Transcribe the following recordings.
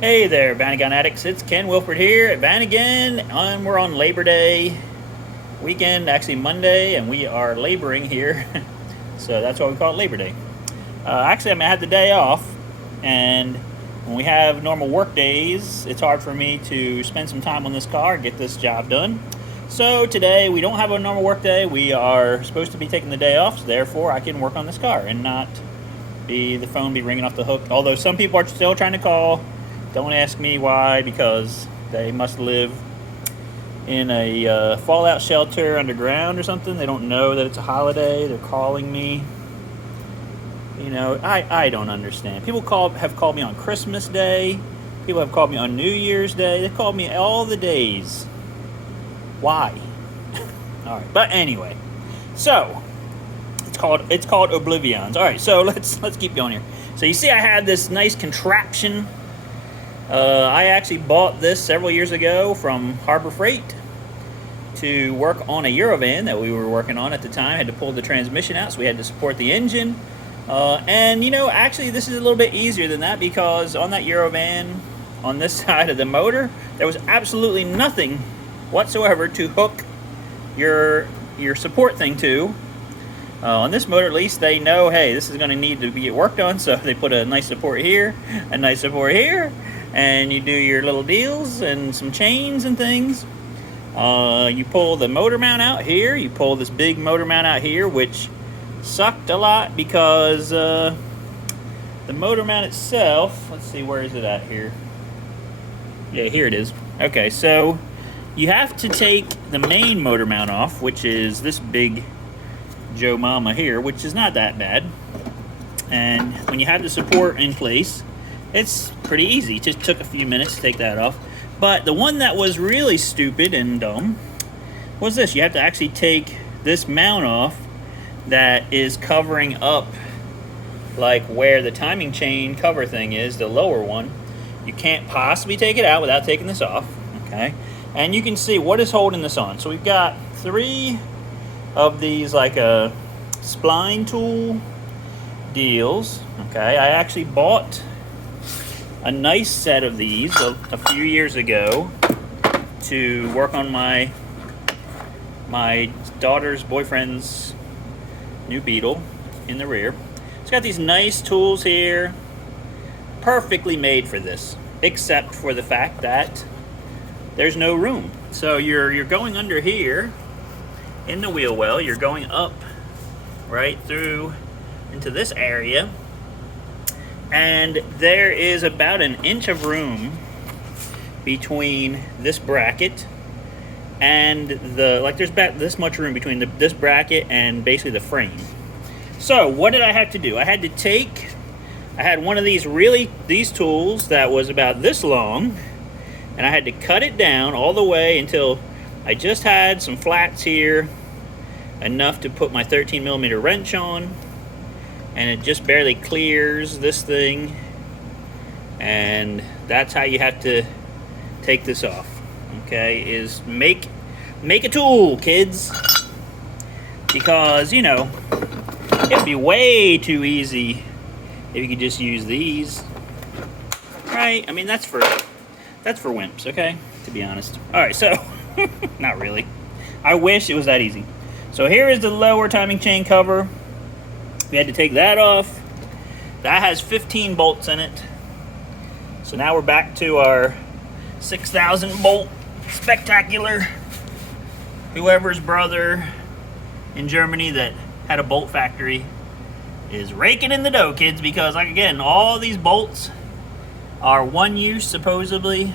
Hey there, Vanagon addicts. It's Ken Wilford here at Vanagon, and we're on Labor Day weekend, actually Monday, and we are laboring here. So that's why we call it Labor Day. Actually, I had the day off, and when we have normal work days, it's hard for me to spend some time on this car, get this job done. So today we don't have a normal work day. We are supposed to be taking the day off, so therefore I can work on this car and not the phone be ringing off the hook. Although some people are still trying to call. Don't ask me why, because they must live in a fallout shelter underground or something. They don't know that it's a holiday. They're calling me. You know, I don't understand. People have called me on Christmas Day. People have called me on New Year's Day. They've called me all the days. Why? All right, but anyway, so it's called Oblivions. All right, so let's keep going here. So you see, I had this nice contraption. I actually bought this several years ago from Harbor Freight to work on a Eurovan that we were working on at the time. Had to pull the transmission out, so we had to support the engine. And you know, actually this is a little bit easier than that, because on that Eurovan, on this side of the motor, there was absolutely nothing whatsoever to hook your support thing to. On this motor, at least, they know, hey, this is going to need to be worked on, so they put a nice support here, a nice support here, and you do your little deals and some chains and things. You pull the motor mount out here, you pull this big motor mount out here, which sucked a lot because the motor mount itself, let's see, where is it at here? Yeah, here it is. Okay, so you have to take the main motor mount off, which is this big Joe Mama here, which is not that bad. And when you have the support in place, it's pretty easy. It just took a few minutes to take that off. But the one that was really stupid and dumb was this. You have to actually take this mount off that is covering up like where the timing chain cover thing is, the lower one. You can't possibly take it out without taking this off, okay? And you can see what is holding this on. So we've got 3 of these like a spline tool deals, okay? I actually bought a nice set of these a few years ago to work on my daughter's boyfriend's new Beetle in the rear. It's got these nice tools here, perfectly made for this, except for the fact that there's no room. So you're going under here in the wheel well, you're going up right through into this area, and there is about an inch of room between this bracket and there's about this much room between this bracket and basically the frame. So what did I have to do? I had one of these tools that was about this long, and I had to cut it down all the way until I just had some flats here, enough to put my 13mm wrench on, and it just barely clears this thing. And that's how you have to take this off, okay? Is make a tool, kids, because you know it'd be way too easy if you could just use these, right? I mean, that's for wimps, okay, to be honest. All right, so not really. I wish it was that easy. So here is the lower timing chain cover. We had to take that off. That has 15 bolts in it. So now we're back to our 6,000 bolt spectacular. Whoever's brother in Germany that had a bolt factory is raking in the dough, kids, because like again, all these bolts are one use supposedly.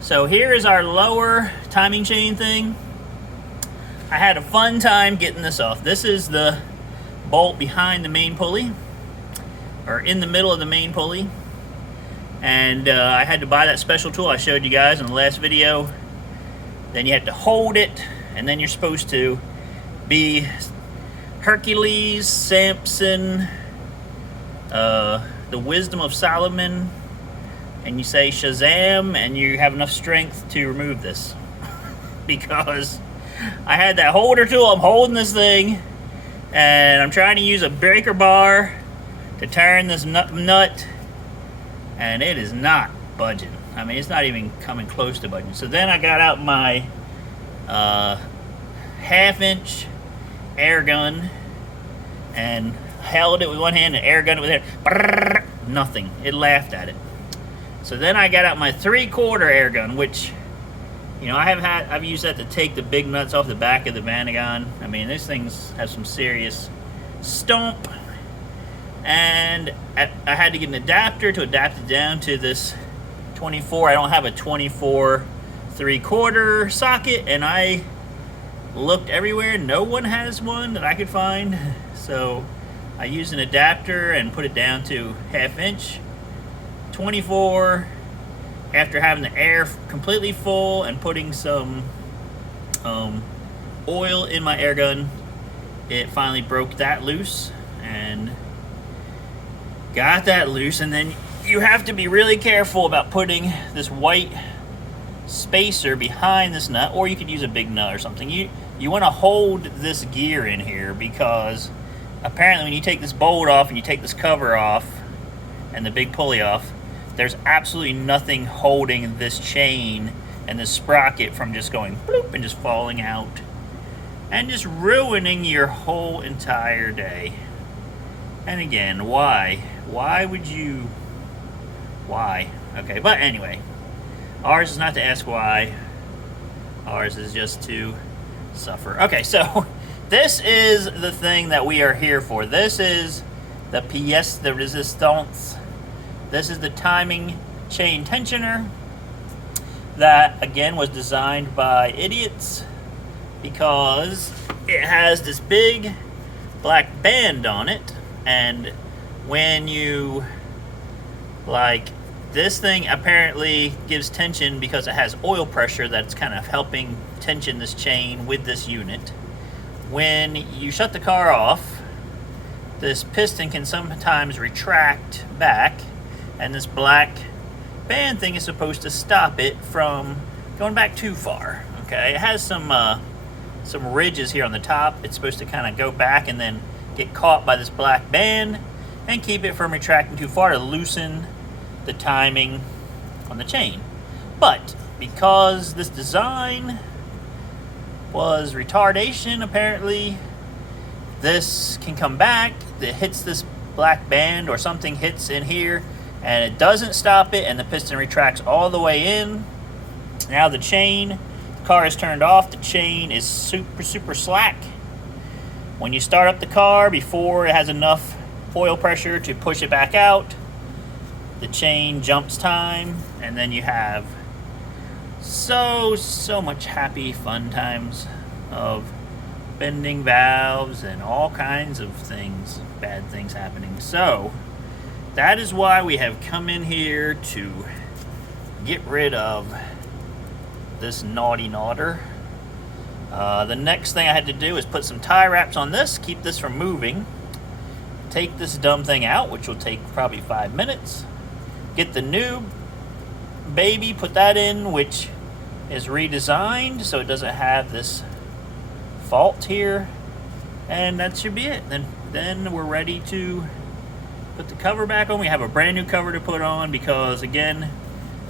So here is our lower timing chain thing. I had a fun time getting this off. This is the bolt behind the main pulley, or in the middle of the main pulley. And I had to buy that special tool I showed you guys in the last video. Then you have to hold it, and then you're supposed to be Hercules, Samson, the wisdom of Solomon, and you say Shazam, and you have enough strength to remove this. Because I had that holder tool, I'm holding this thing, and I'm trying to use a breaker bar to turn this nut, and it is not budging. I mean, it's not even coming close to budging. So then I got out my half-inch air gun and held it with one hand and air gun it with the other. Nothing. It laughed at it. So then I got out my 3/4 air gun, which, you know, I've used that to take the big nuts off the back of the Vanagon. I mean, these things have some serious stomp. And I had to get an adapter to adapt it down to this 24. I don't have a 24 3/4 socket, and I looked everywhere. No one has one that I could find. So I used an adapter and put it down to 1/2 inch 24. After having the air completely full and putting some oil in my air gun, it finally broke that loose and got that loose. And then you have to be really careful about putting this white spacer behind this nut, or you could use a big nut or something. You want to hold this gear in here, because apparently when you take this bolt off and you take this cover off and the big pulley off, there's absolutely nothing holding this chain and this sprocket from just going bloop and just falling out and just ruining your whole entire day. And again, why? Why would you? Why? Okay, but anyway, ours is not to ask why. Ours is just to suffer. Okay, so this is the thing that we are here for. This is the pièce de résistance. This is the timing chain tensioner that, again, was designed by idiots, because it has this big black band on it, and when you, like, this thing apparently gives tension because it has oil pressure that's kind of helping tension this chain with this unit. When you shut the car off, this piston can sometimes retract back, and this black band thing is supposed to stop it from going back too far. Okay, it has some ridges here on the top. It's supposed to kind of go back and then get caught by this black band and keep it from retracting too far to loosen the timing on the chain. But because this design was retardation, apparently this can come back. It hits this black band, or something hits in here, and it doesn't stop it, and the piston retracts all the way in. Now the car is turned off, the chain is super slack. When you start up the car, before it has enough oil pressure to push it back out, the chain jumps time, and then you have so much happy fun times of bending valves and all kinds of things, bad things happening. So that is why we have come in here to get rid of this naughty knotter. The next thing I had to do is put some tie wraps on this, keep this from moving. Take this dumb thing out, which will take probably 5 minutes. Get the new baby, put that in, which is redesigned so it doesn't have this fault here. And that should be it. Then we're ready to put the cover back on. We have a brand new cover to put on because, again,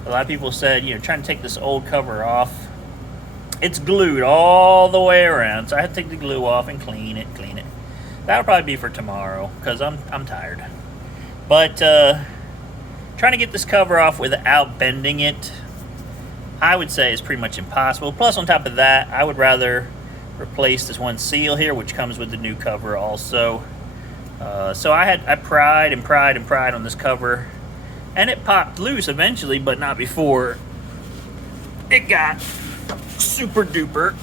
a lot of people said, you know, trying to take this old cover off. It's glued all the way around, so I had to take the glue off and clean it. That'll probably be for tomorrow because I'm tired. But trying to get this cover off without bending it, I would say, is pretty much impossible. Plus, on top of that, I would rather replace this one seal here, which comes with the new cover also. So I pried on this cover, and it popped loose eventually, but not before it got super duper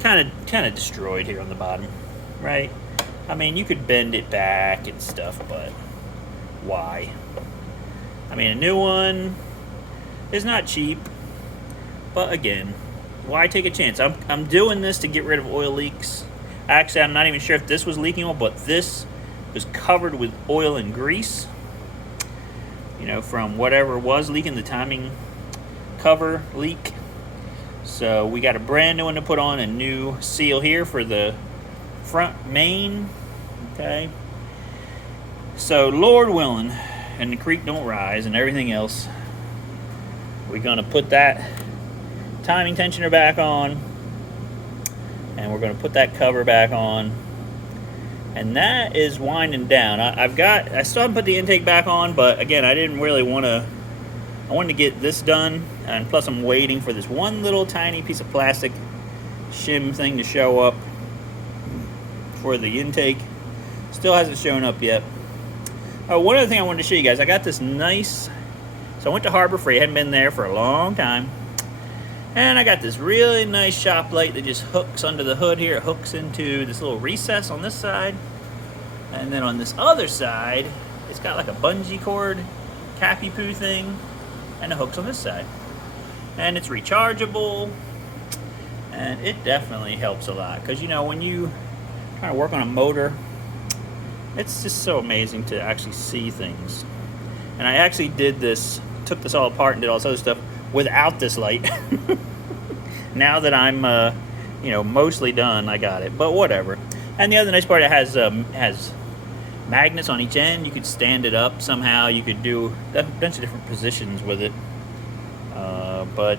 kind of destroyed here on the bottom, right? I mean, you could bend it back and stuff, but why? I mean, a new one is not cheap, but again, why take a chance? I'm doing this to get rid of oil leaks. Actually, I'm not even sure if this was leaking oil, but this was covered with oil and grease, you know, from whatever was leaking, the timing cover leak. So we got a brand new one to put on, a new seal here for the front main. Okay, so Lord willing, and the creek don't rise and everything else, we're gonna put that timing tensioner back on, and we're gonna put that cover back on, and that is winding down. I still haven't put the intake back on, but again, I didn't really want to. I wanted to get this done, and plus I'm waiting for this one little tiny piece of plastic shim thing to show up for the intake. Still hasn't shown up yet. Oh, one other thing I wanted to show you guys, I got this nice, so I went to Harbor Freight, hadn't been there for a long time, and I got this really nice shop light that just hooks under the hood here. It hooks into this little recess on this side, and then on this other side, it's got like a bungee cord, cappy poo thing, and it hooks on this side. And it's rechargeable, and it definitely helps a lot, because you know, when you try to work on a motor, it's just so amazing to actually see things. And I actually did this, took this all apart and did all this other stuff without this light. Now that I'm you know, mostly done, I got it, but whatever. And the other nice part, it has magnets on each end. You could stand it up somehow. You could do a bunch of different positions with it, but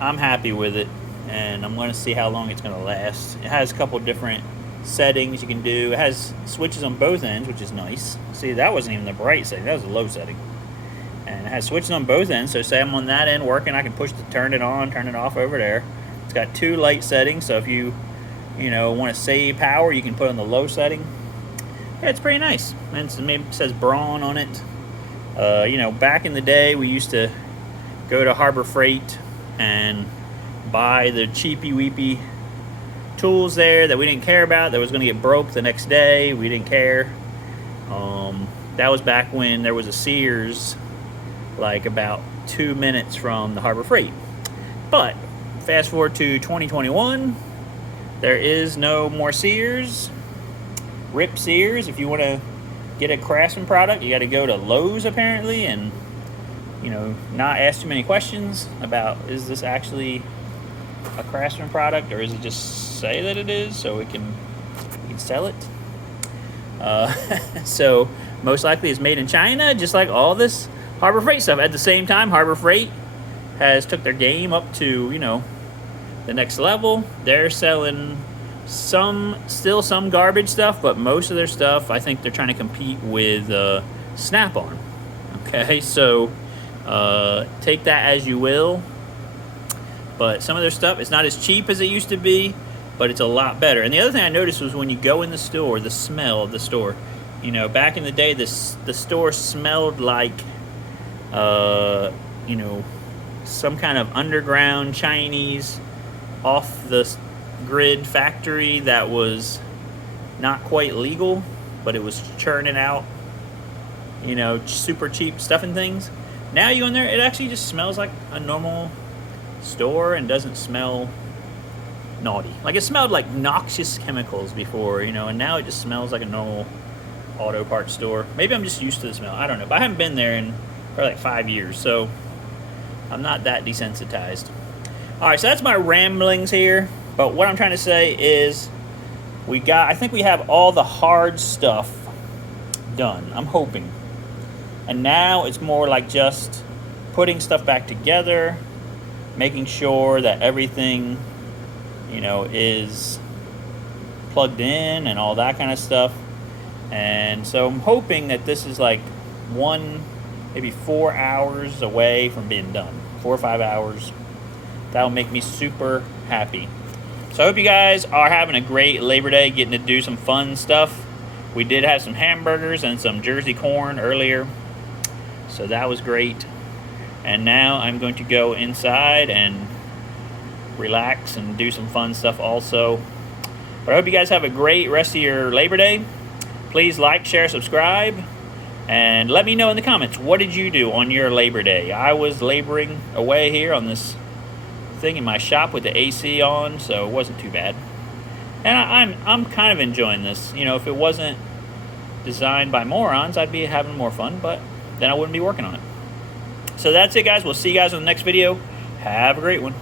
I'm happy with it, and I'm going to see how long it's going to last. It has a couple different settings you can do. It has switches on both ends, which is nice. See, that wasn't even the bright setting, that was the low setting. And it has switches on both ends, so say I'm on that end working, I can push to turn it on, turn it off over there. It's got 2 light settings, so if you know, want to save power, you can put on the low setting. Yeah, it's pretty nice. And it says Braun on it. You know, back in the day, we used to go to Harbor Freight and buy the cheapy-weepy tools there that we didn't care about, that was going to get broke the next day. We didn't care. That was back when there was a Sears like about 2 minutes from the Harbor Freight. But fast forward to 2021, there is no more Sears. Rip Sears. If you want to get a Craftsman product, you got to go to Lowe's apparently, and you know, not ask too many questions about, is this actually a Craftsman product, or is it just say that it is so we can sell it? So most likely it's made in China, just like all this Harbor Freight stuff. At the same time, Harbor Freight has took their game up to, you know, the next level. They're selling still some garbage stuff, but most of their stuff, I think they're trying to compete with Snap-on. Okay, so take that as you will. But some of their stuff, it's not as cheap as it used to be, but it's a lot better. And the other thing I noticed was when you go in the store, the smell of the store. You know, back in the day, the store smelled like, you know, some kind of underground Chinese off-the-grid factory that was not quite legal, but it was churning out, you know, super cheap stuff and things. Now you go in there, it actually just smells like a normal store and doesn't smell naughty. Like it smelled like noxious chemicals before, you know, and now it just smells like a normal auto parts store. Maybe I'm just used to the smell, I don't know, but I haven't been there in probably like 5 years, so I'm not that desensitized. Alright, so that's my ramblings here, but what I'm trying to say is I think we have all the hard stuff done, I'm hoping. And now it's more like just putting stuff back together, making sure that everything, you know, is plugged in and all that kind of stuff. And so I'm hoping that this is like maybe 4 hours away from being done. 4 or 5 hours. That'll make me super happy. So I hope you guys are having a great Labor Day, getting to do some fun stuff. We did have some hamburgers and some Jersey corn earlier, so that was great. And now I'm going to go inside and relax and do some fun stuff also. But I hope you guys have a great rest of your Labor Day. Please like, share, subscribe, and let me know in the comments, what did you do on your Labor Day? I was laboring away here on this thing in my shop with the AC on, so it wasn't too bad. And I'm kind of enjoying this. You know, if it wasn't designed by morons, I'd be having more fun, but then I wouldn't be working on it. So that's it, guys. We'll see you guys in the next video. Have a great one.